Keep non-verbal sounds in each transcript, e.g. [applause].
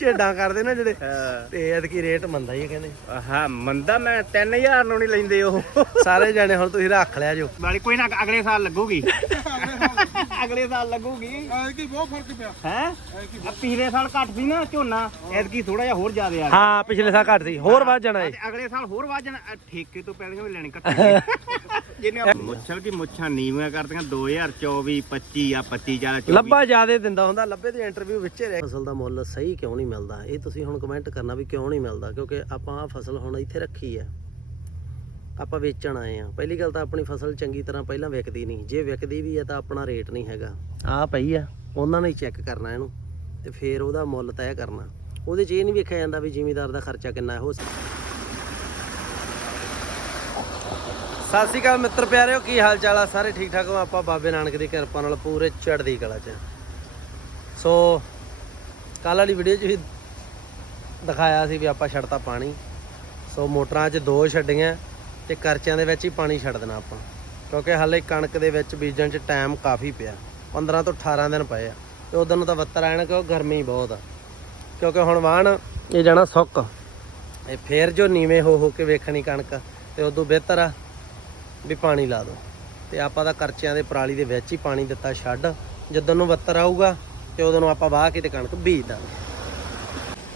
ਝੇਡਾਂ ਕਰਦੇ ਨਾ ਜਿਹੜੇ। ਤੇ ਐਤਕੀ ਰੇਟ ਮੰਦਾ ਹੀ ਕਹਿੰਦੇ। ਹਾਂ ਮੰਦਾ ਮੈਂ 3000 ਨੂੰ ਨਹੀਂ ਲੈਂਦੇ ਉਹ। ਸਾਰੇ ਜਾਣੇ ਹੁਣ ਤੁਸੀਂ ਰੱਖ ਲਿਆ ਜੋ। ਵਾਲੀ ਕੋਈ ਨਾ ਅਗਲੇ ਸਾਲ ਲੱਗੂਗੀ। ਅਗਲੇ ਸਾਲ ਲੱਗੂਗੀ। ਐਤਕੀ ਬਹੁਤ ਫ਼ਰਕ ਪਿਆ। ਹੈ? ਪਿਛਲੇ ਸਾਲ ਘੱਟ ਸੀ ਨਾ ਝੋਨਾ ਐਤਕੀ ਥੋੜਾ ਜਿਹਾ ਹੋਰ ਜ਼ਿਆਦਾ ਆ ਗਿਆ। ਹਾਂ ਪਿਛਲੇ ਸਾਲ ਘੱਟ ਸੀ ਹੋਰ ਵੱਧ ਜਾਣਾ ਏ। ਤੇ ਅਗਲੇ ਸਾਲ ਹੋਰ ਵੱਧ ਜਾਣਾ। ਠੇਕੇ ਤੋਂ ਪੈਲੀਆਂ ਵੀ ਲੈਣੀ ਕੱਟੇ [laughs] ਜਿਹਨੇ ਮੁੱਛਲ ਕੀ ਮੁੱਛਾਂ ਨੀਵੀਆਂ ਕਰਦੀਆਂ 2024 25 ਆ 25 ਜਾਂ 24 ਲੱਭਾ ਜਿਆਦੇ ਦਿੰਦਾ ਹੁੰਦਾ, ਲੱਭੇ ਦੇ ਇੰਟਰਵਿਊ ਵਿੱਚ ਰਹਿ ਫਸਲ ਦਾ ਮੁੱਲ ਸਹੀ ਕਿਉਂ ਨਹੀਂ ਮਿਲਦਾ? ਇਹ ਤੁਸੀਂ ਹੁਣ ਕਮੈਂਟ ਕਰਨਾ ਵੀ ਕਿਉਂ ਨਹੀਂ ਮਿਲਦਾ, ਕਿਉਂਕਿ ਆਪਾਂ ਆ ਫਸਲ ਹੁਣ ਇੱਥੇ ਰੱਖੀ ਆ। ਆਪਾਂ ਵੇਚਣ ਆਏ ਆ। ਪਹਿਲੀ ਗੱਲ ਤਾਂ ਆਪਣੀ ਫਸਲ ਚੰਗੀ ਤਰ੍ਹਾਂ ਪਹਿਲਾਂ ਵਿਕਦੀ ਨਹੀਂ। ਜੇ ਵਿਕਦੀ ਵੀ ਆ ਤਾਂ ਆਪਣਾ ਰੇਟ ਨਹੀਂ ਹੈਗਾ। ਆ ਪਈ ਆ। ਉਹਨਾਂ ਨੇ ਚੈੱਕ ਕਰਨਾ ਇਹਨੂੰ, ਤੇ ਫਿਰ ਉਹਦਾ ਮੁੱਲ ਤੈਅ ਕਰਨਾ। ਉਹਦੇ 'ਚ ਇਹ ਨਹੀਂ ਵੇਖਿਆ ਜਾਂਦਾ ਵੀ ਜ਼ਿਮੀਦਾਰ ਦਾ ਖਰਚਾ ਕਿੰਨਾ ਹੋ। ਸਕਦਾ ਸਤਿ ਸ਼੍ਰੀ ਅਕਾਲ ਮਿੱਤਰ ਪਿਆਰਿਓ, ਕੀ ਹਾਲ ਚਾਲ ਆ? ਸਾਰੇ ਠੀਕ ਠਾਕ ਹੋ? ਆਪਾਂ ਬਾਬੇ ਨਾਨਕ ਦੀ ਕਿਰਪਾ ਨਾਲ ਪੂਰੇ ਚੜ੍ਹਦੀ ਕਲਾ 'ਚ ਸੋ ਕੱਲ ਵਾਲੀ ਵੀਡੀਓ 'ਚ ਵੀ ਦਿਖਾਇਆ ਸੀ ਵੀ ਆਪਾਂ ਛੱਡਤਾ ਪਾਣੀ। ਸੋ, ਮੋਟਰਾਂ 'ਚ ਦੋ ਛੱਡੀਆਂ ਤੇ ਕਰਚਿਆਂ ਦੇ ਵਿੱਚ ਹੀ ਪਾਣੀ ਛੱਡ ਦੇਣਾ ਆਪਾਂ। ਕਿਉਂਕਿ ਹਾਲੇ ਕਣਕ ਦੇ ਵਿੱਚ ਬੀਜਣ 'ਚ ਟਾਈਮ ਕਾਫੀ ਪਿਆ। 15 ਤੋਂ 18 ਦਿਨ ਪਏ ਆ। ਤੇ ਉਦੋਂ ਨੂੰ ਤਾਂ ਵੱਤਰ ਆਣ ਕਿਉਂ ਗਰਮੀ ਬਹੁਤ ਆ। ਕਿਉਂਕਿ ਹੁਣ ਵਾਣ ਇਹ ਜਾਣਾ ਸੁੱਕ। ਇਹ ਫੇਰ ਜੋ ਨੀਵੇਂ ਹੋ ਹੋ ਕੇ ਵੇਖਣੀ ਕਣਕ, ਤੇ ਉਦੋਂ ਬਿਹਤਰ ਆ। ਵੀ ਪਾਣੀ ਲਾ ਦਿਓ ਤੇ ਆਪਾਂ ਤਾਂ ਕਰਚਿਆਂ ਦੇ ਪਰਾਲੀ ਦੇ ਵਿੱਚ ਹੀ ਪਾਣੀ ਦਿੱਤਾ ਛੱਡ। ਜਦੋਂ ਨੂੰ ਵੱਤਰ ਆਊਗਾ, ਤੇ ਉਦੋਂ ਨੂੰ ਆਪਾਂ ਵਾਹ ਕੇ ਤੇ ਕਣਕ ਬੀਜ ਦਾਂਗੇ।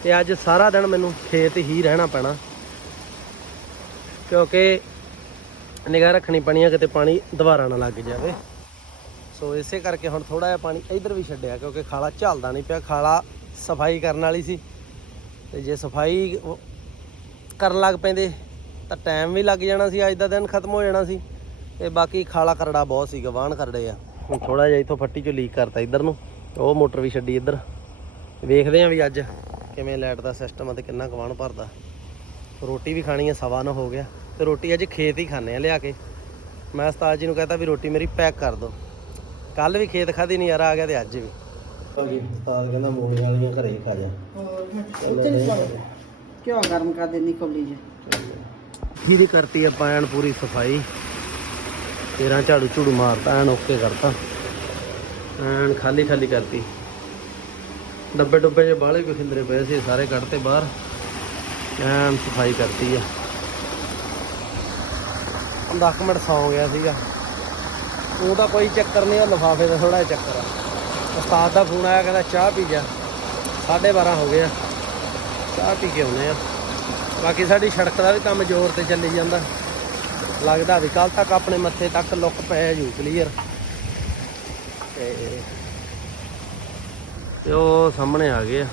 ਤੇ ਅੱਜ ਸਾਰਾ ਦਿਨ ਮੈਨੂੰ ਖੇਤ ਹੀ ਰਹਿਣਾ ਪੈਣਾ। ਕਿਉਂਕਿ ਨਿਗਾਹ ਰੱਖਣੀ ਪੈਣੀ ਆ, ਕਿਤੇ ਪਾਣੀ ਦੁਬਾਰਾ ਨਾ ਲੱਗ ਜਾਵੇ। ਸੋ ਇਸੇ ਕਰਕੇ ਹੁਣ ਥੋੜਾ ਜਿਹਾ ਪਾਣੀ ਇੱਧਰ ਵੀ ਛੱਡਿਆ, ਕਿਉਂਕਿ ਖਾਲਾ ਝਲਦਾ ਨਹੀਂ ਪਿਆ। ਖਾਲਾ ਸਫ਼ਾਈ ਕਰਨ ਵਾਲੀ ਸੀ। ਤੇ ਜੇ ਸਫ਼ਾਈ ਕਰਨ ਲੱਗ ਪੈਂਦੇ ਤਾਂ ਟਾਈਮ ਵੀ ਲੱਗ ਜਾਣਾ ਸੀ ਅੱਜ ਦਾ ਦਿਨ ਖਤਮ ਹੋ ਜਾਣਾ ਸੀ। ਤੇ ਬਾਕੀ ਖਾਲਾ ਕਰੜਾ ਬਹੁਤ ਸੀਗਾ ਵਾਹਣ ਕਰੜੇ ਆ। ਹੁਣ ਥੋੜਾ ਜਿਹਾ ਇਥੋਂ ਫੱਟੀ ਚੋਂ ਲੀਕ ਕਰਤਾ ਇੱਧਰ ਨੂੰ। ਉਹ ਮੋਟਰ ਵੀ ਛੱਡੀ ਇੱਧਰ। ਵੇਖਦੇ ਆ ਵੀ ਅੱਜ ਕਿਵੇਂ ਲਾਈਟ ਦਾ ਸਿਸਟਮ ਆ ਤੇ ਕਿੰਨਾ ਕਵਾਣ ਭਰਦਾ। ਰੋਟੀ ਵੀ ਖਾਣੀ ਆ ਸਵਾ ਨਾ ਹੋ ਗਿਆ। ਤੇ ਰੋਟੀ ਅੱਜ ਖੇਤ ਹੀ ਖਾਣੇ ਆ ਲਿਆ ਕੇ। ਮੈਂ ਉਸਤਾਦ ਜੀ ਨੂੰ ਕਹਤਾ ਵੀ ਰੋਟੀ ਮੇਰੀ ਪੈਕ ਕਰ ਦਿਓ ਕੱਲ ਵੀ ਖੇਤ ਖਾਦੀ ਨਹੀਂ ਯਾਰ ਆ ਗਿਆ ਤੇ ਅੱਜ ਵੀ। ਉਸਤਾਦ ਕਹਿੰਦਾ ਮੂਲੀਆਂ ਵਾਲੀਆਂ ਘਰੇ ਹੀ ਖਾ ਜਾ। ਕਿਉਂ ਗਰਮ ਕਰ ਦੇਣੀ ਕੋਲੀ ਜੀ? ਇਹਦੀ ਕਰਤੀ ਆਪਾਂ ਐਨ ਪੂਰੀ ਸਫ਼ਾਈ। ਤੇਰਾ ਝਾੜੂ ਝੂੜੂ ਮਾਰਤਾ, ਐਨ ਓਕੇ ਕਰਤਾ। ਐਨ ਖਾਲੀ ਖਾਲੀ ਕਰਤੀ। ਡੱਬੇ ਡੁੱਬੇ ਜੇ ਬਾਹਲੇ ਵੀ ਖਿੰਦਰੇ ਪਏ ਸੀ, ਸਾਰੇ ਕੱਢਤੇ ਬਾਹਰ। ਐਨ ਸਫ਼ਾਈ ਕਰਤੀ ਆ। 10 ਮਿੰਟ ਸੌਂ ਗਿਆ ਸੀਗਾ। ਉਹ ਤਾਂ ਕੋਈ ਚੱਕਰ ਨਹੀਂ, ਉਹ ਲਿਫਾਫੇ ਦਾ ਥੋੜਾ ਜਿਹਾ ਚੱਕਰ ਆ। ਉਸਤਾਦ ਦਾ ਫੋਨ ਆਇਆ, ਕਹਿੰਦਾ ਚਾਹ ਪੀ ਜਾ। 12:30 ਹੋ ਗਿਆ ਚਾਹ ਪੀ ਕੇ ਆਉਨੇ ਆ। ਬਾਕੀ ਸਾਡੀ ਸੜਕ ਦਾ ਵੀ ਕੰਮ ਜ਼ੋਰ ਤੇ ਚੱਲੀ ਜਾਂਦਾ। ਲੱਗਦਾ ਵੀ ਕੱਲ ਤੱਕ ਆਪਣੇ ਮੱਥੇ ਤੱਕ ਲੁੱਕ ਪੈ ਜੂ ਕਲੀਅਰ ਤੇ ਉਹ ਸਾਹਮਣੇ ਆ ਗਏ ਆ।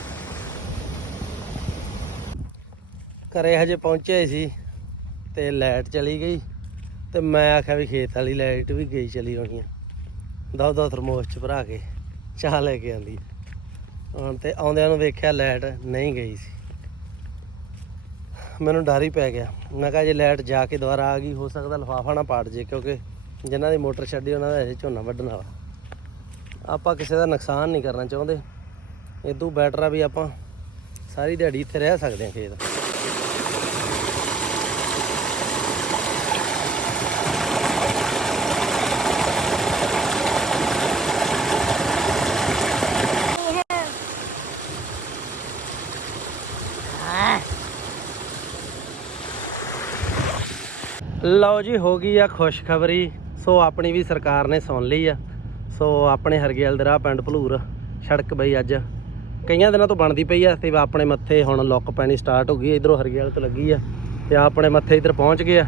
ਘਰੇ ਹਜੇ ਪਹੁੰਚੇ ਸੀ ਤੇ ਲਾਈਟ ਚਲੀ ਗਈ। ਤੇ ਮੈਂ ਆਖਿਆ ਵੀ ਖੇਤ ਵਾਲੀ ਲਾਈਟ ਵੀ ਗਈ ਚਲੀ ਹੋਣੀ ਆ। ਦੋ ਦੋ ਥਰਮੋਸ ਚ ਭਰਾ ਕੇ ਚਾਹ ਲੈ ਕੇ ਆਂਦੀ। ਹੁਣ ਤੇ ਆਉਂਦਿਆਂ ਨੂੰ ਵੇਖਿਆ ਲਾਈਟ ਨਹੀਂ ਗਈ ਸੀ। ਮੈਨੂੰ ਡਰ ਹੀ ਪੈ ਗਿਆ। ਮੈਂ ਕਿਹਾ ਜੇ ਲਾਈਟ ਜਾ ਕੇ ਦੁਬਾਰਾ ਆ ਗਈ, ਹੋ ਸਕਦਾ ਲਫਾਫਾ ਨਾ ਪਾੜ ਜੇ, ਕਿਉਂਕਿ ਜਿਨ੍ਹਾਂ ਦੀ ਮੋਟਰ ਛੱਡੀ, ਉਹਨਾਂ ਦਾ ਇਹ ਝੋਨਾ ਵੱਢਣ ਵਾਲਾ। ਆਪਾਂ ਕਿਸੇ ਦਾ ਨੁਕਸਾਨ ਨਹੀਂ ਕਰਨਾ ਚਾਹੁੰਦੇ। ਇਦੋਂ ਬੈਟਰ ਆ ਵੀ ਆਪਾਂ ਸਾਰੀ ਦਿਹਾੜੀ ਇੱਥੇ ਰਹਿ ਸਕਦੇ ਹਾਂ ਖੇਤ। ਲਓ ਜੀ, ਹੋ ਗਈ ਆ ਖੁਸ਼ਖਬਰੀ। ਸੋ ਆਪਣੀ ਵੀ ਸਰਕਾਰ ਨੇ ਸੁਣ ਲਈ ਆ। ਸੋ ਆਪਣੇ ਹਰਗੇਲ ਦੇ ਰਾਹ ਪਿੰਡ ਭਲੂਰ, ਸੜਕ ਬਈ ਅੱਜ। ਕਈਆਂ ਦਿਨਾਂ ਤੋਂ ਬਣਦੀ ਪਈ ਆ, ਤੇ ਆਪਣੇ ਮੱਥੇ ਹੁਣ ਲੁੱਕ ਪੈਣੀ ਸਟਾਰਟ ਹੋ ਗਈ ਇਧਰੋਂ ਹਰਗੇਲ ਤੋਂ ਲੱਗੀ ਆ, ਤੇ ਆਪਣੇ ਮੱਥੇ ਇਧਰ ਪਹੁੰਚ ਗਏ ਆ।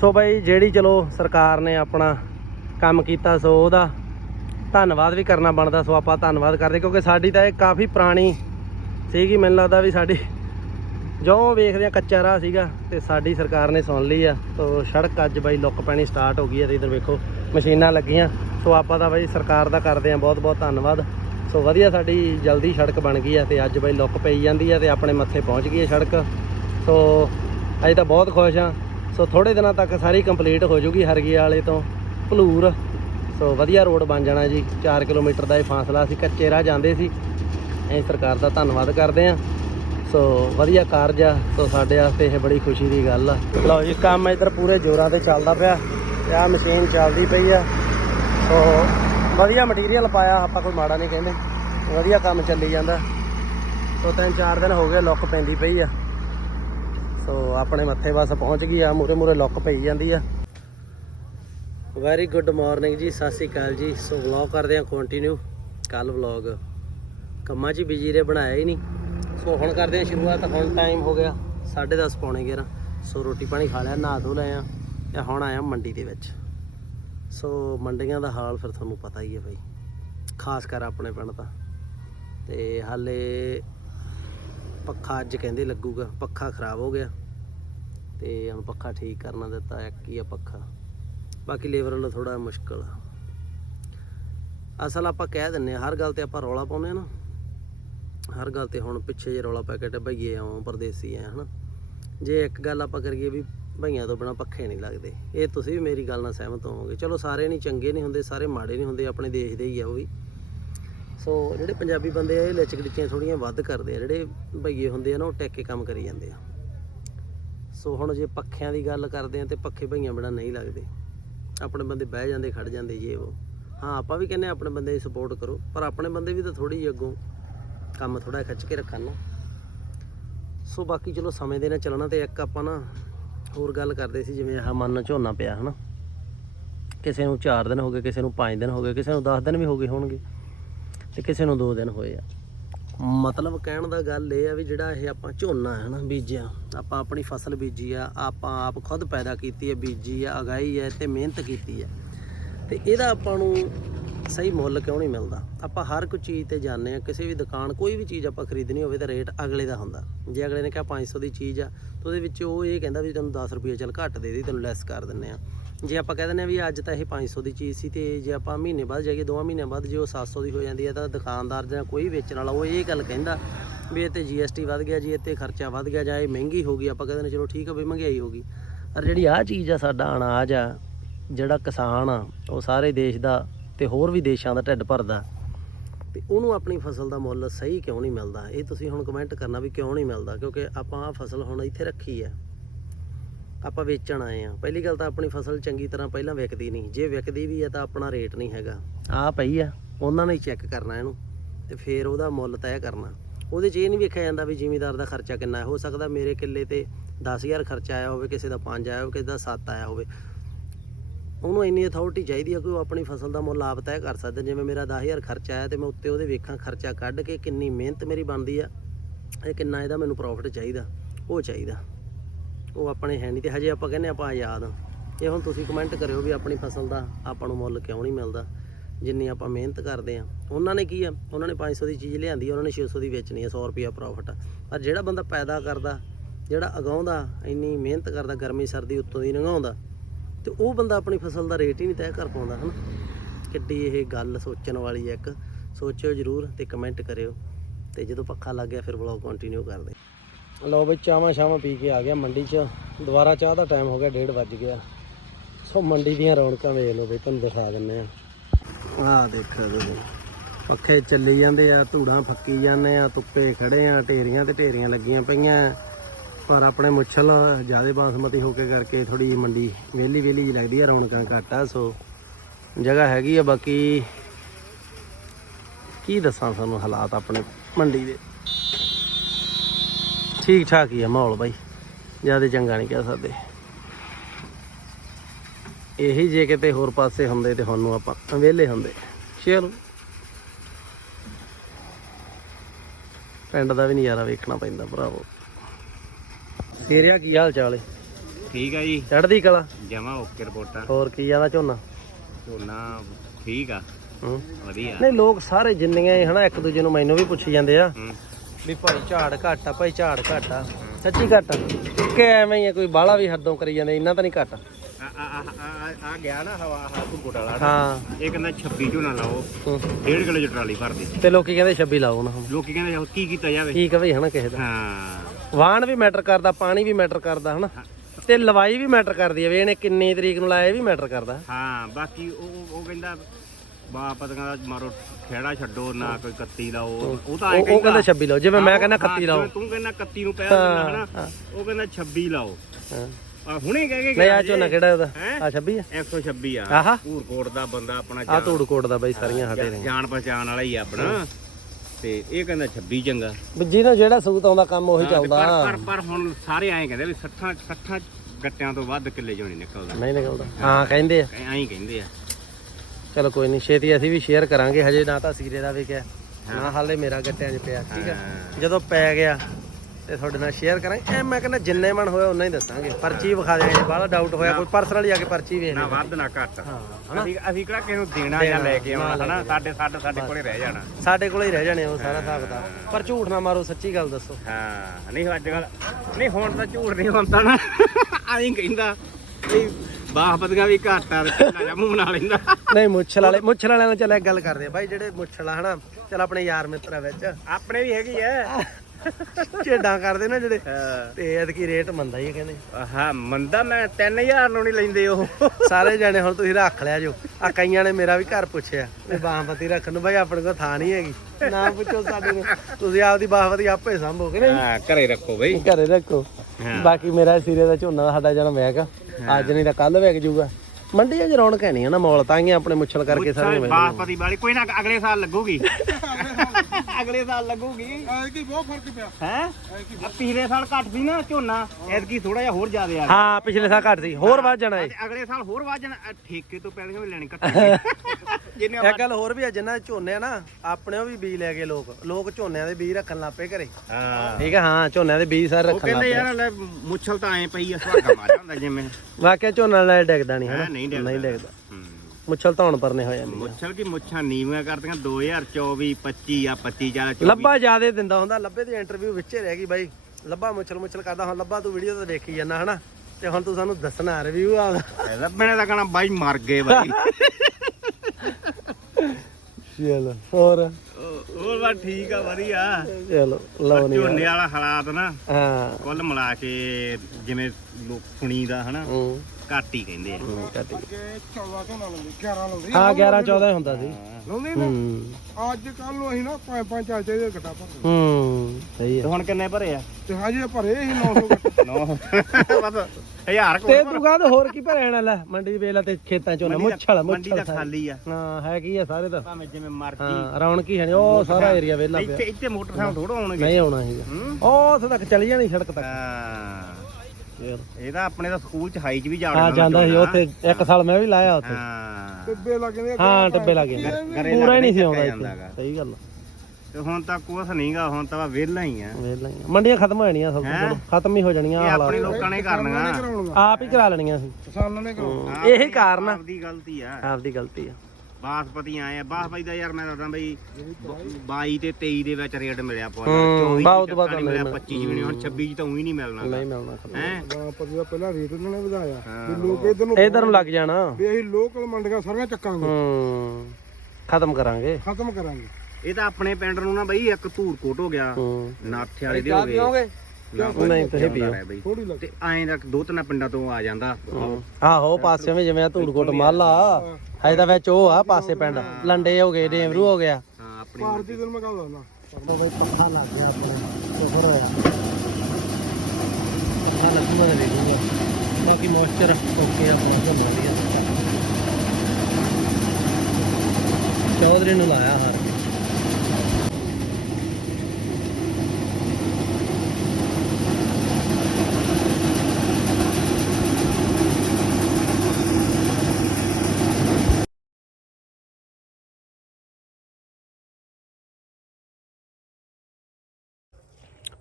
ਸੋ ਬਈ, ਜਿਹੜੀ ਚਲੋ ਸਰਕਾਰ ਨੇ ਆਪਣਾ ਕੰਮ ਕੀਤਾ, ਸੋ ਉਹਦਾ ਧੰਨਵਾਦ ਵੀ ਕਰਨਾ ਬਣਦਾ, ਸੋ ਆਪਾਂ ਧੰਨਵਾਦ ਕਰਦੇ, ਕਿਉਂਕਿ ਸਾਡੀ ਤਾਂ ਇਹ ਕਾਫੀ ਪੁਰਾਣੀ ਸੀਗੀ, ਮੈਨੂੰ ਲੱਗਦਾ ਵੀ ਸਾਡੀ ਜੋ ਵੇਖਦੇ ਆ ਕੱਚਾ ਰਾਹ ਸੀਗਾ ਤੇ ਸਾਡੀ ਸਰਕਾਰ ਨੇ ਸੁਣ ਲਈ ਆ, ਤੋ ਸੜਕ ਅੱਜ ਬਾਈ ਲੁੱਕ ਪੈਣੀ ਸਟਾਰਟ ਹੋ ਗਈ ਹੈ ਤੇ ਇਧਰ ਵੇਖੋ, ਮਸ਼ੀਨਾਂ ਲੱਗੀਆਂ। ਸੋ ਆਪਾਂ ਦਾ ਬਾਈ ਸਰਕਾਰ ਦਾ ਕਰਦੇ ਆ ਬਹੁਤ ਬਹੁਤ ਧੰਨਵਾਦ। ਸੋ ਵਧੀਆ ਸਾਡੀ ਜਲਦੀ ਸੜਕ ਬਣ ਗਈ ਆ ਤੇ ਅੱਜ ਬਾਈ ਲੁੱਕ ਪਈ ਜਾਂਦੀ ਆ ਤੇ ਆਪਣੇ ਮੱਥੇ ਪਹੁੰਚ ਗਈ ਹੈ ਸੜਕ। ਸੋ ਅਸੀਂ ਤਾਂ ਬਹੁਤ ਖੁਸ਼ ਆ ਸੋ ਥੋੜੇ ਦਿਨਾਂ ਤੱਕ ਸਾਰੀ ਕੰਪਲੀਟ ਹੋ ਜੂਗੀ ਹਰਗੀ ਵਾਲੇ ਤੋਂ ਭਲੂਰ। ਸੋ ਵਧੀਆ ਰੋਡ ਬਣ ਜਾਣਾ ਜੀ। 4 ਕਿਲੋਮੀਟਰ ਦਾ ਇਹ ਫਾਸਲਾ ਸੀ, ਕੱਚੇ ਰਾਹ ਜਾਂਦੇ ਸੀ। ਅਸੀਂ ਸਰਕਾਰ ਦਾ ਧੰਨਵਾਦ ਕਰਦੇ ਆ ਸੋ ਵਧੀਆ ਕਾਰਜ ਆ, ਸੋ ਸਾਡੇ ਵਾਸਤੇ ਇਹ ਬੜੀ ਖੁਸ਼ੀ ਦੀ ਗੱਲ ਆ। ਲਓ ਜੀ, ਕੰਮ ਇੱਧਰ ਪੂਰੇ ਜ਼ੋਰਾਂ ਤੇ ਚੱਲਦਾ ਪਿਆ। ਤੇ ਆ ਮਸ਼ੀਨ ਚੱਲਦੀ ਪਈ ਆ। ਸੋ ਵਧੀਆ ਮਟੀਰੀਅਲ ਪਾਇਆ, ਆਪਾਂ ਕੋਈ ਮਾੜਾ ਨਹੀਂ ਕਹਿੰਦੇ। ਵਧੀਆ ਕੰਮ ਚੱਲੀ ਜਾਂਦਾ। ਸੋ ਤਿੰਨ ਚਾਰ ਦਿਨ ਹੋ ਗਏ, ਲੁੱਕ ਪੈਂਦੀ ਪਈ ਆ। ਸੋ ਆਪਣੇ ਮੱਥੇ ਬਸ ਪਹੁੰਚ ਗਈ ਆ ਮੂਰੇ ਮੂਰੇ ਲੁੱਕ ਪਈ ਜਾਂਦੀ ਆ। ਵੈਰੀ ਗੁੱਡ ਮਾਰਨਿੰਗ ਜੀ, ਸਤਿ ਸ਼੍ਰੀ ਅਕਾਲ ਜੀ। ਸੋ ਵਲੌਗ ਕਰਦੇ ਆ ਕੰਟੀਨਿਊ ਕੱਲ ਵਲੌਗ ਕੰਮਾਂ 'ਚ ਬਿਜ਼ੀ ਰਹੇ, ਬਣਾਇਆ ਹੀ ਨਹੀਂ। ਸੋ ਹੁਣ ਕਰਦੇ ਹਾਂ ਸ਼ੁਰੂਆਤ, ਹੁਣ ਟਾਈਮ ਹੋ ਗਿਆ 10:30 ਪੌਣੇ 11 ਸੋ ਰੋਟੀ ਪਾਣੀ ਖਾ ਲਿਆ, ਨਹਾ ਧੋ ਲਏ ਆ। ਤੇ ਹੁਣ ਆਇਆ ਮੰਡੀ ਦੇ ਵਿੱਚ। ਸੋ ਮੰਡੀਆਂ ਦਾ ਹਾਲ ਫਿਰ ਤੁਹਾਨੂੰ ਪਤਾ ਹੀ ਹੈ ਬਈ। ਖਾਸ ਕਰ ਆਪਣੇ ਪਿੰਡ ਦਾ। ਤੇ ਹਾਲੇ ਪੱਖਾ ਅੱਜ ਕਹਿੰਦੇ ਲੱਗੂਗਾ, ਪੱਖਾ ਖਰਾਬ ਹੋ ਗਿਆ। ਤੇ ਹੁਣ ਪੱਖਾ ਠੀਕ ਕਰਨਾ ਦਿੱਤਾ, ਇੱਕ ਹੀ ਆ ਪੱਖਾ। ਬਾਕੀ ਲੇਬਰ ਵੱਲੋਂ ਥੋੜਾ ਮੁਸ਼ਕਲ ਆ। ਅਸਲ ਆਪਾਂ ਕਹਿ ਦਿੰਨੇ ਆ ਹਰ ਗੱਲ ਤੇ ਆਪਾਂ ਰੌਲਾ ਪਾਉਂਦੇ ਆ ਨਾ। ਹਰ ਗੱਲ ਤੇ ਹੁਣ ਪਿੱਛੇ ਜੇ ਰੌਲਾ ਪੈ ਕੇ ਬਈਏ ਆਉਂ ਪਰਦੇਸੀ ਆ ਹਨਾ। ਜੇ ਇੱਕ ਗੱਲ ਆਪਾਂ ਕਰੀਏ ਵੀ ਭਈਆਂ ਤੋਂ ਬਿਨਾ ਪੱਖੇ ਨਹੀਂ ਲੱਗਦੇ, ਇਹ ਤੁਸੀਂ ਵੀ ਮੇਰੀ ਗੱਲ ਨਾਲ ਸਹਿਮਤ ਹੋਵੋਗੇ। ਚਲੋ, ਸਾਰੇ ਨਹੀਂ ਚੰਗੇ ਨਹੀਂ ਹੁੰਦੇ, ਸਾਰੇ ਮਾੜੇ ਨਹੀਂ ਹੁੰਦੇ, ਆਪਣੇ ਦੇਸ਼ ਦੇ ਹੀ ਆ ਉਹ ਵੀ। ਸੋ, ਜਿਹੜੇ ਪੰਜਾਬੀ ਬੰਦੇ ਆ, ਇਹ ਲਚਕ ਲਿਚੀਆਂ ਥੋੜੀਆਂ ਵੱਧ ਕਰਦੇ ਆ, ਜਿਹੜੇ ਭਈਏ ਹੁੰਦੇ ਆ ਨਾ, ਉਹ ਟੈਕ ਕੇ ਕੰਮ ਕਰੀ ਜਾਂਦੇ ਆ। ਸੋ, ਹੁਣ ਜੇ ਪੱਖਿਆਂ ਦੀ ਗੱਲ ਕਰਦੇ ਆ ਤੇ ਪੱਖੇ ਭਈਆਂ ਬਿਨਾ ਨਹੀਂ ਲੱਗਦੇ। ਆਪਣੇ ਬੰਦੇ ਬਹਿ ਜਾਂਦੇ, ਖੜ ਜਾਂਦੇ ਜੇ ਉਹ। ਹਾਂ, ਆਪਾਂ ਵੀ ਕਹਿੰਦੇ ਆ, ਆਪਣੇ ਬੰਦੇ ਦੀ ਸਪੋਰਟ ਕਰੋ, ਪਰ ਆਪਣੇ ਬੰਦੇ ਵੀ ਤਾਂ ਥੋੜੀ ਜਿਹੀ ਅੱਗੋਂ ਕੰਮ ਥੋੜਾ ਖਿੱਚ ਕੇ ਰੱਖਣ ਨਾ ਸੋ ਬਾਕੀ ਚਲੋ ਸਮੇਂ ਦੇ ਨਾਲ ਚੱਲਣਾ ਤੇ ਇੱਕ ਆਪਾਂ ਨਾ ਹੋਰ ਗੱਲ ਕਰਦੇ ਸੀ, ਜਿਵੇਂ ਆਹ ਮਨ ਝੋਨਾ ਪਿਆ, ਹਨਾ। ਕਿਸੇ ਨੂੰ 4 ਦਿਨ ਹੋ ਗਏ, ਕਿਸੇ ਨੂੰ 5 ਦਿਨ ਹੋ ਗਏ, ਕਿਸੇ ਨੂੰ 10 ਦਿਨ ਵੀ ਹੋ ਗਏ ਹੋਣਗੇ ਤੇ ਕਿਸੇ ਨੂੰ 2 ਦਿਨ ਹੋਏ ਆ। ਮਤਲਬ ਕਹਿਣ ਦਾ ਗੱਲ ਇਹ ਆ ਵੀ ਜਿਹੜਾ ਇਹ ਆਪਾਂ ਝੋਨਾ ਹੈ ਨਾ, ਬੀਜਿਆ, ਆਪਾਂ ਆਪਣੀ ਫਸਲ ਬੀਜੀ ਆ, ਆਪਾਂ ਆਪ ਖੁਦ ਪੈਦਾ ਕੀਤੀ ਹੈ ਬੀਜੀ ਆ ਅਗਾਈ ਹੈ ਤੇ ਮਿਹਨਤ ਕੀਤੀ ਹੈ ਤੇ ਇਹਦਾ ਆਪਾਂ ਨੂੰ ਸਹੀ ਮੁੱਲ ਕਿਉਂ ਨਹੀਂ ਮਿਲਦਾ? ਆਪਾਂ ਹਰ ਕੋਈ ਚੀਜ਼ ਤੇ ਜਾਂਦੇ ਆ ਕਿਸੇ ਵੀ ਦੁਕਾਨ, ਕੋਈ ਵੀ ਚੀਜ਼ ਆਪਾਂ ਖਰੀਦਣੀ ਹੋਵੇ ਤਾਂ ਰੇਟ ਅਗਲੇ ਦਾ ਹੁੰਦਾ। ਜੇ ਅਗਲੇ ਨੇ ਕਿਹਾ 500 ਦੀ ਚੀਜ਼ ਆ, ਤਾਂ ਉਹਦੇ ਵਿੱਚ ਉਹ ਇਹ ਕਹਿੰਦਾ ਵੀ ਤੈਨੂੰ 10 ਰੁਪਏ ਚੱਲ ਘੱਟ ਦੇ ਦੇ, ਤੈਨੂੰ ਲੈਸ ਕਰ ਦਿੰਨੇ ਆ ਜੇ ਆਪਾਂ ਕਹਿ ਦਿੰਦੇ ਆ ਵੀ ਅੱਜ ਤਾਂ ਇਹ 500 ਦੀ ਚੀਜ਼ ਸੀ ਤੇ ਜੇ ਆਪਾਂ ਮਹੀਨੇ ਬਾਅਦ ਜਾਈਏ, ਦੋਵਾਂ ਮਹੀਨਿਆਂ ਬਾਅਦ ਜੇ ਉਹ 700 ਦੀ ਹੋ ਜਾਂਦੀ ਹੈ ਤਾਂ ਦੁਕਾਨਦਾਰ ਜਾਂ ਕੋਈ ਵੇਚਣ ਵਾਲਾ, ਉਹ ਇਹ ਗੱਲ ਕਹਿੰਦਾ ਵੀ ਇਹ ਤੇ GST ਵੱਧ ਗਿਆ ਜੀ, ਇਹ ਤੇ ਖਰਚਾ ਵੱਧ ਗਿਆ ਜਾਂ ਇਹ ਮਹਿੰਗੀ ਹੋ ਗਈ, ਆਪਾਂ ਕਹਿੰਦੇ ਨੇ ਚਲੋ ਠੀਕ ਆ ਵੀ ਮਹਿੰਗਾਈ ਹੋ ਗਈ। ਪਰ ਜਿਹੜੀ ਆਹ ਚੀਜ਼ ਆ, ਸਾਡਾ ਅਨਾਜ ਆ, ਜਿਹੜਾ ਕਿਸਾਨ ਆ, ਉਹ ਸਾਰੇ ਦੇਸ਼ ਦਾ ਤੇ ਹੋਰ ਵੀ ਦੇਸ਼ਾਂ ਦਾ ਢਿੱਡ ਭਰਦਾ। ਤੇ ਉਹਨੂੰ ਆਪਣੀ ਫਸਲ ਦਾ ਮੁੱਲ ਸਹੀ ਕਿਉਂ ਨਹੀਂ ਮਿਲਦਾ? ਇਹ ਤੁਸੀਂ ਹੁਣ ਕਮੈਂਟ ਕਰਨਾ ਵੀ ਕਿਉਂ ਨਹੀਂ ਮਿਲਦਾ? ਕਿਉਂਕਿ ਆਪਾਂ ਆਹ ਫਸਲ ਹੁਣ ਇੱਥੇ ਰੱਖੀ ਆ। ਆਪਾਂ ਵੇਚਣ ਆਏ ਆ। ਪਹਿਲੀ ਗੱਲ ਤਾਂ ਆਪਣੀ ਫਸਲ ਚੰਗੀ ਤਰ੍ਹਾਂ ਪਹਿਲਾਂ ਵਿਕਦੀ ਨਹੀਂ। ਜੇ ਵਿਕਦੀ ਵੀ ਹੈ ਤਾਂ ਆਪਣਾ ਰੇਟ ਨਹੀਂ ਹੈਗਾ। ਆਹ ਪਈ ਆ। ਉਹਨਾਂ ਨੇ ਚੈੱਕ ਕਰਨਾ ਇਹਨੂੰ। ਤੇ ਫਿਰ ਉਹਦਾ ਮੁੱਲ ਤੈਅ ਕਰਨਾ। ਉਹਦੇ 'ਚ ਇਹ ਨਹੀਂ ਵੇਖਿਆ ਜਾਂਦਾ ਵੀ ਜ਼ਿਮੀਦਾਰ ਦਾ ਖਰਚਾ ਕਿੰਨਾ ਹੋ। ਸਕਦਾ ਮੇਰੇ ਕਿੱਲੇ ਤੇ 10000 ਖਰਚਾ ਆਇਆ ਹੋਵੇ, ਕਿਸੇ ਦਾ 5 ਆਇਆ ਹੋਵੇ, ਕਿਸੇ ਦਾ 7 ਆਇਆ ਹੋਵੇ। ਉਹਨੂੰ ਇੰਨੀ ਅਥਾਰਟੀ ਚਾਹੀਦੀ ਆ ਕਿ ਉਹ ਆਪਣੀ ਫਸਲ ਦਾ ਮੁੱਲ ਆਪ ਤੈਅ ਕਰ ਸਕਦਾ ਜਿਵੇਂ ਮੇਰਾ 10000 ਖਰਚਾ ਆਇਆ ਤੇ ਮੈਂ ਉੱਤੇ ਉਹਦੇ ਵੇਖਾਂ ਖਰਚਾ ਕੱਢ ਕੇ ਕਿੰਨੀ ਮਿਹਨਤ ਮੇਰੀ ਬਣਦੀ ਆ, ਇਹ ਕਿੰਨਾ ਇਹਦਾ ਮੈਨੂੰ ਪ੍ਰੋਫਿਟ ਚਾਹੀਦਾ, ਉਹ ਚਾਹੀਦਾ। ਉਹ ਆਪਣੇ ਹੈ ਨਹੀਂ ਤੇ ਹਜੇ ਆਪਾਂ ਕਹਿੰਦੇ ਆਪਾਂ ਆਜ਼ਾਦ ਹਾਂ। ਇਹ ਹੁਣ ਤੁਸੀਂ ਕਮੈਂਟ ਕਰਿਓ ਵੀ ਆਪਣੀ ਫਸਲ ਦਾ ਆਪਾਂ ਨੂੰ ਮੁੱਲ ਕਿਉਂ ਨਹੀਂ ਮਿਲਦਾ, ਜਿੰਨੀ ਆਪਾਂ ਮਿਹਨਤ ਕਰਦੇ ਆ ਉਹਨਾਂ ਨੇ ਕੀ ਆ, ਉਹਨਾਂ ਨੇ 500 ਦੀ ਚੀਜ਼ ਲਿਆਂਦੀ ਉਹਨਾਂ ਨੇ 600 ਦੀ ਵੇਚਣੀ ਆ 100 ਰੁਪਿਆ ਪ੍ਰੋਫਿਟ ਪਰ ਜਿਹੜਾ ਬੰਦਾ ਪੈਦਾ ਕਰਦਾ, ਜਿਹੜਾ ਅਗਾਉਂਦਾ, ਇੰਨੀ ਮਿਹਨਤ ਕਰਦਾ, ਗਰਮੀ, ਸਰਦੀ ਉੱਤੋਂ ਦੀ ਲੰਘਾਉਂਦਾ ਤੇ ਉਹ ਬੰਦਾ ਆਪਣੀ ਫਸਲ ਦਾ ਰੇਟ ਹੀ ਨਹੀਂ ਤੈਅ ਕਰ ਪਾਉਂਦਾ, ਹਨ? ਕਿੱਡੀ ਇਹ ਗੱਲ ਸੋਚਣ ਵਾਲੀ ਹੈ ਇੱਕ। ਸੋਚਿਓ ਜਰੂਰ ਤੇ ਕਮੈਂਟ ਕਰਿਓ। ਤੇ ਜਦੋਂ ਪੱਖਾ ਲੱਗ ਗਿਆ, ਫਿਰ ਵਲੌਗ ਕੰਟੀਨਿਊ ਕਰਦੇ। ਲਓ ਬਈ, ਚਾਵਾਂ ਸ਼ਾਵਾਂ ਪੀ ਕੇ ਆ ਗਿਆ ਮੰਡੀ 'ਚ। ਦੁਬਾਰਾ ਚਾਹ ਦਾ ਟਾਈਮ ਹੋ ਗਿਆ 1:30 ਵੱਜ ਗਿਆ। ਸੋ ਮੰਡੀ ਦੀਆਂ ਰੌਣਕਾਂ ਵੇਖ ਲਓ ਬਈ, ਤੁਹਾਨੂੰ ਦਿਖਾ ਦਿੰਨੇ ਆ। ਆਹ ਦੇਖੋ ਤੁਸੀਂ ਪੱਖੇ ਚੱਲੀ ਜਾਂਦੇ ਆ, ਧੂੜਾਂ ਫੱਕੀ ਜਾਂਦੇ ਆ, ਧੁੱਪੇ ਖੜੇ ਆ, ਢੇਰੀਆਂ ਤੇ ਢੇਰੀਆਂ ਲੱਗੀਆਂ ਪਈਆਂ। ਪਰ ਆਪਣੇ ਮੁੱਛਲ ਜਿਆਦੇ ਬਾਸਮਤੀ ਹੋ ਕੇ ਕਰਕੇ ਥੋੜੀ ਮੰਡੀ ਵਿਹਲੀ ਵਿਹਲੀ ਜੀ ਲੱਗਦੀ ਆ, ਰੌਣਕਾਂ ਘੱਟ ਆ, ਸੋ ਜਗ੍ਹਾ ਹੈਗੀ ਆ, ਬਾਕੀ ਕੀ ਦੱਸਾਂ ਤੁਹਾਨੂੰ ਹਾਲਾਤ ਆਪਣੇ ਮੰਡੀ ਦੇ। ਠੀਕ ਠਾਕ ਹੀ ਆ ਮਾਹੌਲ ਬਾਈ, ਜ਼ਿਆਦਾ ਚੰਗਾ ਨਹੀਂ ਕਹਿ ਸਕਦੇ। ਇਹੀ ਜੇ ਕਿਤੇ ਹੋਰ ਪਾਸੇ ਹੁੰਦੇ ਤੇ ਹੁਣ ਆਪਾਂ ਵਿਹਲੇ ਹੁੰਦੇ। ਚਲੋ। ਪਿੰਡ ਦਾ ਵੀ ਨਜ਼ਾਰਾ ਵੇਖਣਾ ਪੈਂਦਾ ਭਰਾਵੋ। ਸੇਰਿਆ ਕੀ ਹਾਲ ਚਾਲ ਏ? ਠੀਕ ਆ ਜੀ। ਚੜ੍ਹਦੀ ਕਲਾ? ਜਮਾ ਓਕੇ ਰਿਪੋਰਟਾਂ ਹੋਰ ਕੀ ਆਦਾ ਝੋਨਾ? ਝੋਨਾ ਠੀਕ ਆ। ਹੂੰ। ਵਧੀਆ। ਨਹੀਂ ਲੋਕ ਸਾਰੇ ਜਿੰਨੀਆਂ ਹੀ ਹਨਾ ਇੱਕ ਦੂਜੇ ਨੂੰ ਮੈਨੂੰ ਵੀ ਪੁੱਛੀ ਜਾਂਦੇ ਆ। ਹੂੰ। ਵੀ ਭਾਈ ਝਾੜ ਘੱਟ ਆ ਭਾਈ ਝਾੜ ਘੱਟ ਆ। ਸੱਚੀ ਘੱਟ ਆ। ਕਿ ਐਵੇਂ ਹੀ ਆ ਕੋਈ ਬਾਹਲਾ ਵੀ ਹੱਦੋਂ ਕਰੀ ਜਾਂਦੇ ਇੰਨਾ ਤਾਂ ਨਹੀਂ ਘੱਟ ਆ। ਆ ਆ- ਆ ਆ ਗਿਆ ਨਾ ਹਵਾ ਆ ਧੁੱਪ ਵਾਲਾ। ਹਾਂ। ਇਹ ਕਹਿੰਦਾ 26 ਝੋਨਾ ਲਾਓ। ਹੂੰ। ਡੇਢ ਕਿਲੋ ਚ ਟਰਾਲੀ ਭਰਦੀ ਤੇ ਲੋਕੀ ਕਹਿੰਦੇ 26 ਲਾਓ ਨਾ ਲੋਕੀ ਕਹਿੰਦੇ ਕੀ ਕੀਤਾ ਜਾਵੇ? ਕੀ ਕਵੇ ਹਨਾ ਕਿਸੇ ਦਾ। ਹਾਂ। ਵਾਹਣ ਵੀ ਮੈਟਰ ਕਰਦਾ ਪਾਣੀ ਵੀ ਮੈਟਰ ਕਰਦਾ ਹਨਾ? ਤੇ ਲਵਾਈ ਵੀ ਮੈਟਰ ਕਰਦੀ ਹੈ ਵੀ ਇਹਨੇ ਕਿੰਨੀ ਤਰੀਕ ਨੂੰ ਲਾਇਆ ਇਹ ਵੀ ਮੈਟਰ ਕਰਦਾ। ਹਾਂ ਬਾਕੀ ਉਹ ਉਹ ਕਹਿੰਦਾ ਬਾ ਪਤੰਗਾ ਦਾ ਮਾਰੋ ਖੇੜਾ ਛੱਡੋ ਨਾ ਕੋਈ ਕੱਤੀ ਲਾਓ। ਉਹ ਤਾਂ ਐ ਉਹ ਕਹਿੰਦਾ। 26 ਲਾਓ। ਜਿਵੇਂ ਮੈਂ ਕਹਿੰਦਾ 31 ਲਾਓ। ਤੂੰ ਕਹਿੰਦਾ 31 ਨੂੰ ਪੈਰ ਦਿੰਦਾ ਹਨਾ? ਉਹ ਕਹਿੰਦਾ 26 ਲਾਓ। ਹਾਂ। ਆ ਹੁਣੇ ਕਹਿ ਕੇ ਨਹੀਂ ਆ ਝੋਨਾ ਕਿਹੜਾ ਉਹਦਾ? ਆ? 26 ਆ 126 ਆ। ਆਹਾ। ਭੂਰਕੋਟ ਦਾ ਬੰਦਾ ਆਪਣਾ ਆ ਧੂੜਕੋਟ ਦਾ ਬਾਈ ਸਾਰੀਆਂ ਸਾਡੇ ਨੇ। ਜਾਣ ਪਛਾਣ ਵਾਲਾ ਹੀ ਆ ਆਪਣਾ। ਤੇ ਇਹ ਕਹਿੰਦਾ 26 ਚੰਗਾ ਜਿਹਨੂੰ ਜਿਹੜਾ ਸੂਤ ਆਉਂਦਾ ਕੰਮ ਉਹੀ ਹਾਂ, ਤੇ ਪਰ ਪਰ ਪਰ ਹੁਣ ਸਾਰੇ ਐਂ ਕਹਿੰਦੇ ਵੀ 60 60 ਗੱਟਿਆਂ ਤੋਂ ਵੱਧ ਕਿੱਲੇ ਨਹੀਂ ਨਿਕਲਦਾ। ਨਹੀਂ ਨਿਕਲਦਾ। ਹਾਂ। ਕਹਿੰਦੇ ਆ। ਐਂ ਕਹਿੰਦੇ ਆ। ਚਲੋ ਕੋਈ ਨਹੀਂ ਛੇਤੀ ਅਸੀਂ ਵੀ ਸ਼ੇਅਰ ਕਰਾਂਗੇ। ਹਜੇ ਨਾ ਤਾਂ ਸੀਰੇ ਦਾ ਵਿਕਿਆ ਨਾ ਹਾਲੇ ਮੇਰਾ ਗੱਟਿਆਂ 'ਚ ਪਿਆ ਠੀਕ ਹਾਂ। ਜਦੋਂ ਪੈ ਗਿਆ ਤੇ ਤੁਹਾਡੇ ਨਾਲ ਸ਼ੇਅਰ ਕਰਾਂਗੇ ਐ ਮੈਂ ਕਹਿੰਦਾ ਜਿੰਨੇ ਮਨ ਹੋਇਆ ਉਨਾ ਹੀ ਦੱਸਾਂਗੇ। ਪਰਚੀ ਵਿਖਾ ਦੇਣੀ ਜੇ ਬਾਹਲਾ ਡਾਊਟ ਹੋਇਆ ਕੋਈ ਪਰਸਨਲੀ ਆ ਕੇ ਪਰਚੀ ਵੇਖ ਨਾ ਵੱਧ ਨਾ ਘੱਟ। ਹਾਂ ਅਸੀਂ ਅਸੀਂ ਕਿਹੜਾ ਕਿਸੇ ਨੂੰ ਦੇਣਾ ਜਾਂ ਲੈ ਕੇ ਆਉਣਾ ਹਨਾ? ਸਾਡੇ ਸਾਡੇ ਸਾਡੇ ਕੋਲੇ ਰਹਿ ਜਾਣਾ। ਸਾਡੇ ਕੋਲੇ ਹੀ ਰਹਿ ਜਾਣੇ ਉਹ ਸਾਰਾ ਹਿਸਾਬ ਦਾ ਪਰ ਝੂਠ ਨਾ ਮਾਰੋ ਸੱਚੀ ਗੱਲ ਦੱਸੋ। ਹਾਂ। ਨਹੀਂ ਅੱਜ ਕੱਲ ਨਹੀਂ ਹੁਣ ਤਾਂ ਝੂਠ ਨਹੀਂ ਹੁੰਦਾ ਨਾ। ਐਂ ਕਹਿੰਦਾ ਵੀ ਬਾਹਪਤੀਆਂ ਵੀ ਘੱਟ ਆ ਕਿੰਨਾ ਜਿਹਾ ਮੂੰਹ ਨਾਲ ਲੈਂਦਾ ਨਹੀਂ ਮੁੱਛਲ ਵਾਲੇ ਮੁੱਛਲ ਵਾਲਿਆਂ ਨਾਲ ਚੱਲ ਇੱਕ ਗੱਲ ਕਰਦੇ ਆ। ਬਾਈ ਜਿਹੜੇ ਮੁੱਛਲ ਆ ਹਨਾ? ਚੱਲ ਆਪਣੇ ਯਾਰ ਮਿੱਤਰ ਆ ਵਿੱਚ। ਆਪਣੇ ਵੀ ਹੈਗੀ ਐ ਝੇਡਾਂ ਕਰਦੇ ਨਾ ਜਿਹੜੇ। ਤੇ ਐਤਕੀ ਰੇਟ ਮੰਦਾ ਹੀ ਆ ਕਹਿੰਦੇ। ਹਾਂ ਮੰਦਾ ਮੈਂ 3000 ਨੂੰ ਨਹੀਂ ਲੈਂਦੇ ਉਹ। ਸਾਰੇ ਜਾਣੇ ਹੁਣ ਤੁਸੀਂ ਰੱਖ ਲਿਆ ਜੋ। ਆ ਕਈਆਂ ਨੇ ਮੇਰਾ ਵੀ ਘਰ ਪੁੱਛਿਆ ਵੀ ਬਾਹਪਤੀ ਰੱਖਣ ਨੂੰ ਬਾਈ ਆਪਣੇ ਕੋਲ ਥਾਂ ਨਹੀਂ ਹੈਗੀ। ਨਾ ਪੁੱਛੋ ਸਾਡੇ ਨੂੰ ਤੁਸੀਂ ਆਪਦੀ ਬਾਹਪਤੀ ਆਪੇ ਸੰਭੋਗੇ ਨਹੀਂ? ਹਾਂ ਘਰੇ ਰੱਖੋ ਬਈ। ਘਰੇ ਰੱਖੋ। ਹਾਂ। ਬਾਕੀ ਮੇਰਾ ਸਿਰੇ ਦਾ ਝੋਨਾ ਦਾ ਸਾਡਾ ਜਨਮ ਹੈਗਾ। ਅੱਜ ਨਹੀਂ ਤਾਂ ਕੱਲ ਵਿਕ ਜੂਗਾ। ਮੰਡੀ 'ਚ ਰੌਣਕ ਹੈ ਨਹੀਂ ਨਾ ਮੌਲ ਤਾਂ ਹੀ ਆਪਣੇ ਮੁੱਛਲ ਕਰਕੇ ਸਾਰੇ ਬਾਸਪਤੀ ਵਾਲੀ ਕੋਈ ਨਾ ਅਗਲੇ ਸਾਲ ਲੱਗੂਗੀ। [laughs] ਅਗਲੇ ਸਾਲ ਲੱਗੂਗੀ। ਐਤਕੀ ਬਹੁਤ ਫ਼ਰਕ ਪਿਆ। ਹੈ? ਪਿਛਲੇ ਸਾਲ ਘੱਟ ਸੀ ਨਾ ਝੋਨਾ ਐਤਕੀ ਥੋੜਾ ਜਿਹਾ ਹੋਰ ਜ਼ਿਆਦਾ ਆ ਗਿਆ। ਹਾਂ ਪਿਛਲੇ ਸਾਲ ਘੱਟ ਸੀ। ਹੋਰ ਵੱਧ ਜਾਣਾ ਤੇ ਅਗਲੇ ਸਾਲ ਹੋਰ ਵੱਧ ਜਾਣਾ। ਅ, ਠੇਕੇ ਤੋਂ ਪੈਲੀਆਂ ਵੀ ਲੈਣੀ ਕੱਟੇ [laughs] ਜਿੰਨੇ ਇੱਕ ਗੱਲ ਹੋਰ ਵੀ ਆ ਜਿੰਨਾ ਦੇ ਝੋਨੇ ਆ ਨਾ ਆਪਣੇ ਉਹ ਵੀ ਬੀਜ ਲੈ ਗਏ ਲੋਕ। ਲੋਕ ਝੋਨਿਆਂ ਦੇ ਬੀਜ ਰੱਖਣ ਲੱਪੇ ਘਰੇ। ਹਾਂ ਠੀਕ ਹੈ ਹਾਂ ਝੋਨਿਆਂ ਦੇ ਬੀਜ ਸਾਰੇ ਉਹ ਰੱਖਣ ਕਹਿੰਦੇ ਯਾਰ ਲੈ ਮੁੱਛਲ ਤਾਂ ਐ ਪਈ ਆ ਸੁਹਾਗਾ ਮਾਰਿਆ ਹੁੰਦਾ ਜਿਵੇਂ। ਵਾਕਿਆ ਝੋਨਾ ਨਾਲ ਡਿੱਗਦਾ ਨਹੀਂ ਹੈਂ, ਨਹੀਂ ਡਿੱਗਦਾ। ਨਹੀਂ ਡਿੱਗਦਾ। ਹੂੰ। ਮੁੱਛਲ ਧੌਣ ਪਰਨੇ ਹੋ ਜਾਂਦੇ ਮੁੱਛਲ ਕੀ ਮੁੱਛਾਂ ਨੀਵੀਆਂ ਕਰਦੀਆਂ 2024 25 ਆ 25 ਜਾਂ 24 ਲੱਭਾ ਜਿਆਦੇ ਦਿੰਦਾ ਹੁੰਦਾ ਲੱਭੇ ਦੀ ਇੰਟਰਵਿਊ ਵਿੱਚੇ ਰਹਿ ਗਈ ਬਾਈ। ਲੱਭਾ ਮੁੱਛਲ ਮੁੱਛਲ ਕਰਦਾ ਹੁਣ ਲੱਭਾ ਤੂੰ ਵੀਡੀਓ ਤਾਂ ਦੇਖੀ ਜਾਂਦਾ ਹਨਾ? ਤੇ ਹੁਣ ਤੂੰ ਸਾਨੂੰ ਦੱਸਣਾ ਰਿਵਿਊ ਆਉਂਦਾ ਲੱਭਣੇ ਦਾ ਕਹਣਾ ਬਾਈ ਮਰ ਗਏ ਬਾਈ। ਚਲੋ ਹੋਰ? ਉਹ ਬਾ ਠੀਕ ਆ ਵਧੀਆ। ਚਲੋ ਲਓ ਨਹੀਂ ਝੋਨੇ ਵਾਲਾ ਹਾਲਾਤ ਨਾ ਹਾਂ। ਕੁੱਲ ਮਿਲਾ ਕੇ ਜਿਵੇਂ ਲੋਕ ਸੁਣੀ ਦਾ ਹਨਾ? ਹੂੰ। ਘੱਟ ਹੀ ਕਹਿੰਦੇ ਆ। ਹੂੰ, ਕੱਟ ਗਈ। ਕਿ 14 ਤੋਂ ਨਾਲ ਲੈਂਦੀ 11 ਲਾਉਂਦੀ ਹਾਂ 11 14 ਹੁੰਦਾ ਸੀ। ਲਾਉਂਦੀ ਨਾ ਹੂੰ। ਅੱਜ ਕੱਲ ਨੂੰ ਅਸੀਂ ਨਾ ਪੰਜ ਪੰਜ ਚਾਰ ਚਾਰ ਘਟਾ ਭਰ ਹੂੰ। ਸਹੀ ਤੇ ਹੈ ਹੁਣ ਕਿੰਨੇ ਭਰੇ ਆ? ਤੇ ਹਾਜੀ ਭਰੇ ਸੀ 900 ਘਟਾ ਨੋ ਬਸ ਹਜ਼ਾਰ ਕੋ ਤੇ ਤੂੰ ਕਹਿੰਦਾ ਹੋਰ ਕੀ ਭਰਿਆ ਲੈ ਮੰਡੀ ਦੀ ਵੇਲਾ ਤੇ ਖੇਤਾਂ ਚੋਂ ਮੁੱਛਲ ਮੰਡੀ ਦਾ ਮੁੱਛਲ ਖਾਲੀ ਆ। ਹਾਂ ਹੈ ਕੀ ਆ ਸਾਰੇ ਦਾ ਭਾਵੇਂ ਜਿਵੇਂ ਮਰਜ਼ੀ। ਹਾਂ ਰੌਣਕ ਹੀ ਹੈ ਨੀ ਉਹ ਸਾਰਾ ਏਰੀਆ ਵੇਲਾ ਪਿਆ। ਇੱਥੇ ਇੱਥੇ ਮੋਟਰਸਾਈਕਲ ਥੋੜਾ ਆਉਣਗੇ ਨਹੀਂ ਆਉਣਾ ਸੀਗਾ ਹੂੰ। ਉਹ ਉੱਥੇ ਤੱਕ ਚਲੀ ਜਾਣੀ ਸੜਕ ਤੱਕ। ਹਾਂ। ਯਾਰ। ਇਹਦਾ ਆਪਣੇ ਦਾ ਸਕੂਲ ਚ ਹਾਈ ਚ ਵੀ ਜਾ ਹਾਂ ਜਾਂਦਾ ਸੀ ਉੱਥੇ ਇੱਕ ਸਾਲ ਮੈਂ ਵੀ ਲਾਇਆ ਉੱਥੇ। ਹਾਂ। ਟਿੱਬੇ ਲੱਗਦੇ ਹਾਂ ਟੱਬੇ ਲੱਗੇ ਗਰੇ ਪੂਰਾ ਹੀ ਨਹੀਂ ਸੀ ਲੱਗਦੇ ਆਉਂਦਾ ਇੱਥੇ। ਸਹੀ ਗੱਲ ਤੇ ਹੁਣ ਤਾਂ ਕੁਛ ਨਹੀਂਗਾ ਹੁਣ ਤਾਂ ਵਿਹਲਾ ਹੀ ਆ। ਵੇਲਾ ਹੀ। ਮੰਡੀਆਂ ਖਤਮ ਹੋ ਜਾਣੀਆਂ ਸਭ ਤੋਂ ਖਤਮ ਹੀ ਹੋ ਜਾਣੀਆਂ ਇਹ ਆਹ ਆਪਣੇ ਲੋਕਾਂ ਨੇ ਕਰਨੀਆਂ। ਆਪ ਹੀ ਕਰਾ ਲੈਣੀਆਂ ਸੀ। ਕਿਸਾਨਾਂ ਨੇ ਕਰਾਉਣਾ ਇਹੀ ਕਾਰਨ ਆ। ਆਪਦੀ ਗਲਤੀ ਆ। ਆਪਦੀ ਗਲਤੀ ਆ। ਬਾਸਪਤੀ ਆਏ ਆ। ਬਾਸਪਤੀ ਦਾ ਯਾਰ ਮੈਂ ਦੱਸਦਾ ਬਈ 22 ਤੇ 23 ਦੇ ਵਿੱਚ ਰੇਟ ਮਿਲਿਆ ਪਵਾ ਹੂੰ, ਬਹੁਤ ਵੱਧ ਨਹੀਂ ਮਿਲਿਆ ਮਿਲਿਆ। 25 ਚ ਵੀ ਨਹੀਂ ਹੁਣ 26 ਚ ਤਾਂ ਉਹੀ ਨਹੀਂ ਮਿਲਣਾ ਨਹੀਂ ਮਿਲਣਾ ਹੈ? ਗਾਂ ਪਤੀਆ ਪਹਿਲਾਂ ਰੇਟ ਉਹਨਾਂ ਨੇ ਵਧਾਇਆ। ਵੀ ਲੋਕ ਇਧਰ ਨੂੰ ਇਧਰ ਨੂੰ ਲੱਗ ਜਾਣਾ। ਵੀ ਅਸੀਂ ਲੋਕਲ ਮੰਡੀਆਂ ਸਾਰੀਆਂ ਚੱਕਾਂਗੇ। ਹੂੰ। ਖਤਮ ਕਰਾਂਗੇ। ਖਤਮ ਕਰਾਂਗੇ। ਇਹ ਤਾਂ ਆਪਣੇ ਪਿੰਡ ਨੂੰ ਨਾ ਬਈ ਇੱਕ ਧੂਰਕੋਟ ਹੋ ਗਿਆ। ਨਾਥੇ ਵਾਲੇ ਦੇ ਹੋ ਗਏ। ਨਹੀਂ ਤੁਸੀਂ ਪੀਓ ਬਈ। ਥੋੜੀ ਲੱਗ ਤੇ ਐਂ ਦਾ ਦੋ ਤਿੰਨ ਪਿੰਡਾਂ ਤੋਂ ਆ ਜਾਂਦਾ। ਆਹੋ ਪਾਸੇ ਵਿੱਚ ਜਿਵੇਂ ਆਹ ਧੂੜਕੋਟ ਮਾਲਾ ਹਜੇ ਤਾਂ ਵਿੱਚ ਉਹ ਆ ਪਾਸੇ ਪਿੰਡ। ਲੰਡੇ ਹੋ ਗਏ ਡੇਮਰੂ ਹੋ ਗਿਆ। ਹਾਂ ਆਪਣੀ ਭਾਰਤੀ ਦਿਨ ਮੈਂ ਗੱਲ ਦੱਸਣਾ ਉਹ ਬਈ ਪੱਖਾ ਲੱਗ ਗਿਆ ਆਪਣੇ ਤੋਂ ਫਿਰ ਪੱਖਾ ਲੱਗੂਗਾ ਤਾਂ ਦੇਖੂਗਾ। ਬਾਕੀ ਮੋਇਸਚਰ ਓਕੇ ਆ ਮੌਸਮ ਵਧੀਆ। ਚੌਧਰੀ ਨੂੰ ਲਾਇਆ ਹਾਰ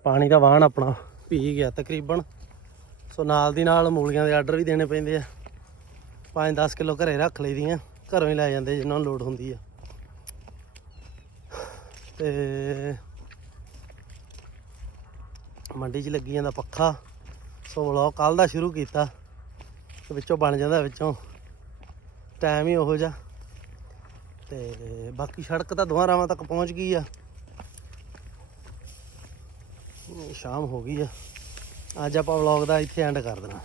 ਪਾਣੀ ਦਾ ਵਾਹਣ ਆਪਣਾ ਪੀ ਗਿਆ ਤਕਰੀਬਨ। ਸੋ ਨਾਲ ਦੀ ਨਾਲ ਮੂਲੀਆਂ ਦੇ ਆਰਡਰ ਵੀ ਦੇਣੇ ਪੈਂਦੇ ਆ। 5-10 ਕਿਲੋ ਘਰੇ ਰੱਖ ਲਈਦੀਆਂ, ਘਰੋਂ ਹੀ ਲੈ ਜਾਂਦੇ ਜਿਨ੍ਹਾਂ ਨੂੰ ਲੋੜ ਹੁੰਦੀ ਆ। ਤੇ ਮੰਡੀ 'ਚ ਲੱਗੀ ਜਾਂਦਾ ਪੱਖਾ। ਸੋ ਵਲੌਗ ਕੱਲ ਦਾ ਸ਼ੁਰੂ ਕੀਤਾ। ਤੇ ਵਿੱਚੋਂ ਬਣ ਜਾਂਦਾ ਵਿੱਚੋਂ। ਟਾਈਮ ਹੀ ਉਹੋ ਜਿਹਾ। ਤੇ ਬਾਕੀ ਸੜਕ ਤਾਂ ਦੋਹਾਂ ਰਾਵਾਂ ਤੱਕ ਪਹੁੰਚ ਗਈ ਆ। ਸ਼ਾਮ ਹੋ ਗਈ ਆ। ਅੱਜ ਆਪਾਂ ਵਲੌਗ ਦਾ ਇੱਥੇ ਐਂਡ ਕਰ ਦੇਣਾ।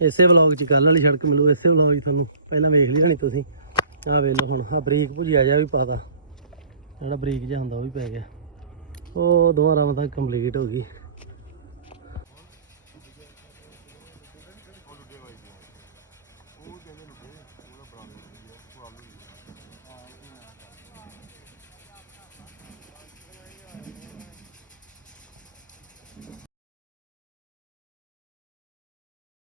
ਇਸੇ ਵਲੌਗ 'ਚ ਕੱਲ ਵਾਲੀ ਸੜਕ ਮਿਲੋ, ਇਸੇ ਵਲੌਗ 'ਚ ਤੁਹਾਨੂੰ ਪਹਿਲਾਂ ਵੇਖ ਲਈ ਹੋਣੀ ਤੁਸੀਂ। ਆਹ ਵੇਖ ਲਓ ਹੁਣ, ਆਹ ਬਰੀਕ ਭੁਜਿਆ ਜਿਹਾ ਵੀ ਪਾਤਾ ਜਿਹੜਾ ਬਰੀਕ ਜਿਹਾ ਹੁੰਦਾ ਉਹ ਵੀ ਪੈ ਗਿਆ। ਉਹ ਦੁਬਾਰਾ ਰਾਵਾਂ ਕੰਪਲੀਟ ਹੋ ਗਈ।